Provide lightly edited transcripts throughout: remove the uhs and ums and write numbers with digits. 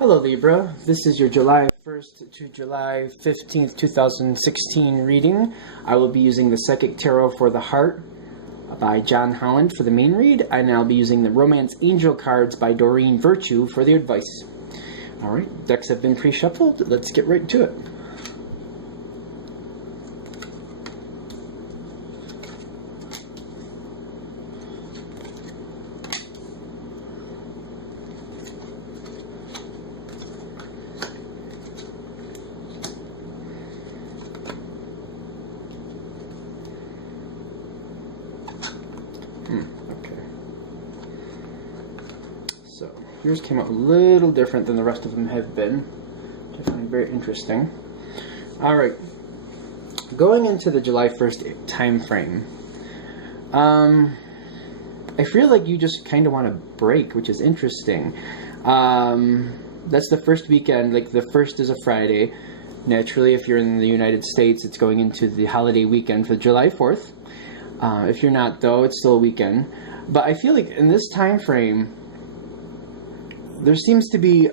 Hello Libra, this is your July 1st to July 15th, 2016 reading. I will be using the Psychic Tarot for the Heart by John Holland for the main read, and I'll be using the Romance Angel cards by Doreen Virtue for the advice. Alright, decks have been pre-shuffled, let's get right to it. Okay. So, yours came out a little different than the rest of them have been. Definitely very interesting. Alright. Going into the July 1st time frame. I feel like you just kind of want to break, which is interesting. That's the first weekend, like the first is a Friday. Naturally, if you're in the United States, it's going into the holiday weekend for July 4th. If you're not, though, it's still a weekend. But I feel like in this time frame, there seems to be,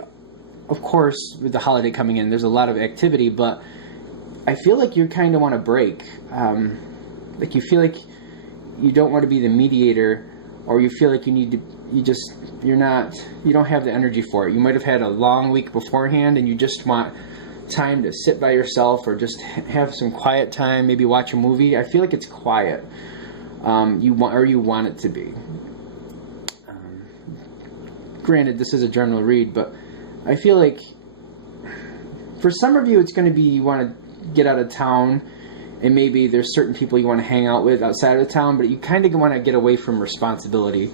of course, with the holiday coming in, there's a lot of activity, but I feel like you kind of want to break. Like you feel like you don't want to be the mediator, or you feel like you need to, you don't have the energy for it. You might have had a long week beforehand, and you just want time to sit by yourself, or just have some quiet time, maybe watch a movie. I feel like it's quiet. You want it to be. Granted, this is a general read, but I feel like for some of you, it's going to be you want to get out of town, and maybe there's certain people you want to hang out with outside of the town, but you kind of want to get away from responsibility.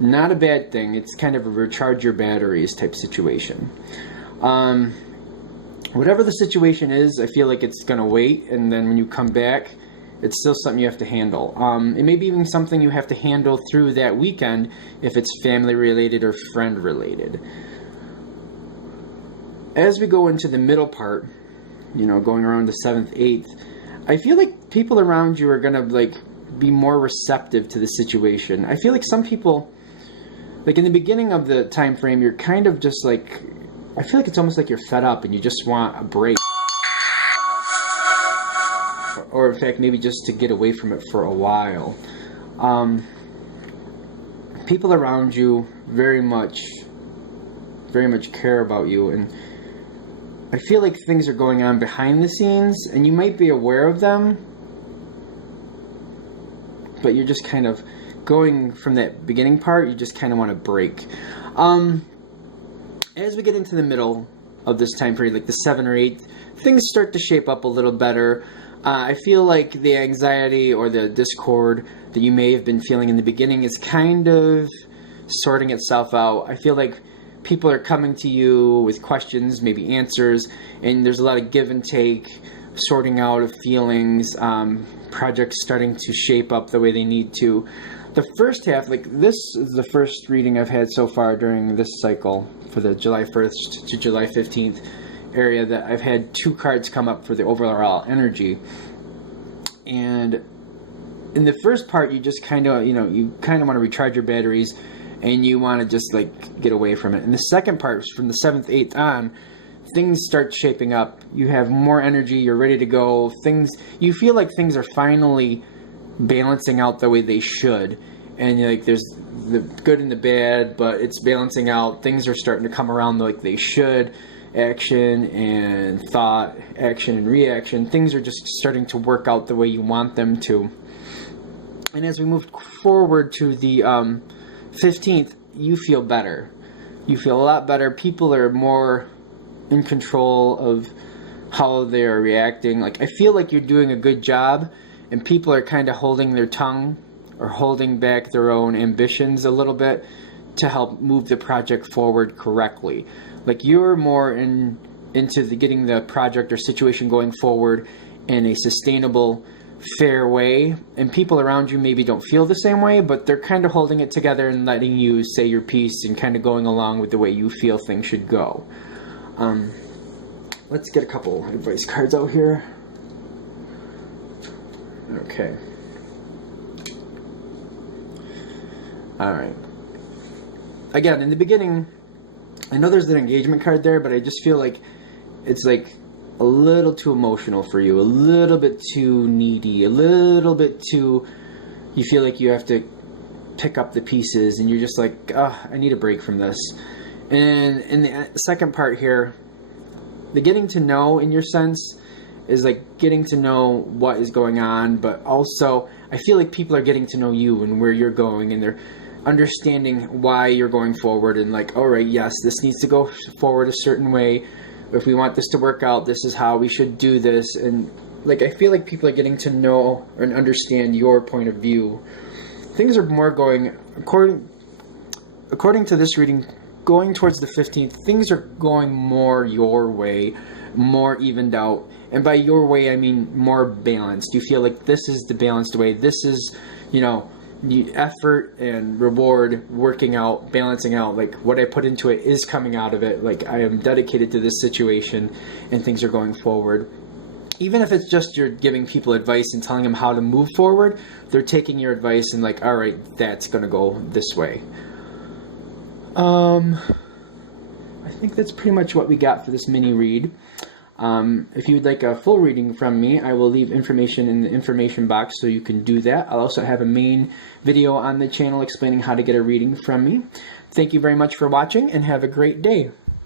Not a bad thing. It's kind of a recharge your batteries type situation. Whatever the situation is, I feel like it's going to wait, and then when you come back, it's still something you have to handle. It may be even something you have to handle through that weekend if it's family related or friend related. As we go into the middle part, you know, going around the 7th, 8th, I feel like people around you are going to like be more receptive to the situation. I feel like some people, like in the beginning of the time frame, you're kind of just like, I feel like it's almost like you're fed up and you just want a break. Or in fact, maybe just to get away from it for a while. People around you very much care about you, and I feel like things are going on behind the scenes, and you might be aware of them, but you're just kind of going from that beginning part, you just kind of want to break. As we get into the middle of this time period, like the 7th or 8th, things start to shape up a little better. I feel like the anxiety or the discord that you may have been feeling in the beginning is kind of sorting itself out. I feel like people are coming to you with questions, maybe answers, and there's a lot of give and take, sorting out of feelings, projects starting to shape up the way they need to. The first half, like this is the first reading I've had so far during this cycle for the July 1st to July 15th area, that I've had 2 cards come up for the overall energy. And in the first part, you just kind of, you kind of want to recharge your batteries, and you want to just like get away from it. And the second part, from the 7th, 8th on, things start shaping up. You have more energy, you're ready to go. You feel like things are finally balancing out the way they should, and like there's the good and the bad, but it's balancing out. Things are starting to come around like they should. Action and thought, action and reaction, things are just starting to work out the way you want them to. And as we move forward to the 15th, you feel better. You feel a lot better. People are more in control of how they are reacting. Like, I feel like you're doing a good job, and people are kind of holding their tongue or holding back their own ambitions a little bit to help move the project forward correctly. Like, you're more into getting the project or situation going forward in a sustainable, fair way, and people around you maybe don't feel the same way, but they're kind of holding it together and letting you say your piece and kind of going along with the way you feel things should go. Let's get a couple advice cards out here. Okay. Alright. Again, in the beginning, I know there's an engagement card there, but I just feel like it's like a little too emotional for you, a little bit too needy, a little bit too, you feel like you have to pick up the pieces and you're just like, I need a break from this. And in the second part here, the getting to know in your sense is like getting to know what is going on, but also I feel like people are getting to know you and where you're going, and they're understanding why you're going forward, and like, all right, yes, this needs to go forward a certain way. If we want this to work out, this is how we should do this. And like, I feel like people are getting to know and understand your point of view. Things are more going, according to this reading, going towards the 15th, things are going more your way, more evened out. And by your way, I mean more balanced. You feel like this is the balanced way. This is, you know, the effort and reward working out, balancing out. Like, what I put into it is coming out of it. Like, I am dedicated to this situation and things are going forward. Even if it's just you're giving people advice and telling them how to move forward, they're taking your advice and like, all right, that's going to go this way. I think that's pretty much what we got for this mini read. If you'd like a full reading from me, I will leave information in the information box so you can do that. I'll also have a main video on the channel explaining how to get a reading from me. Thank you very much for watching and have a great day.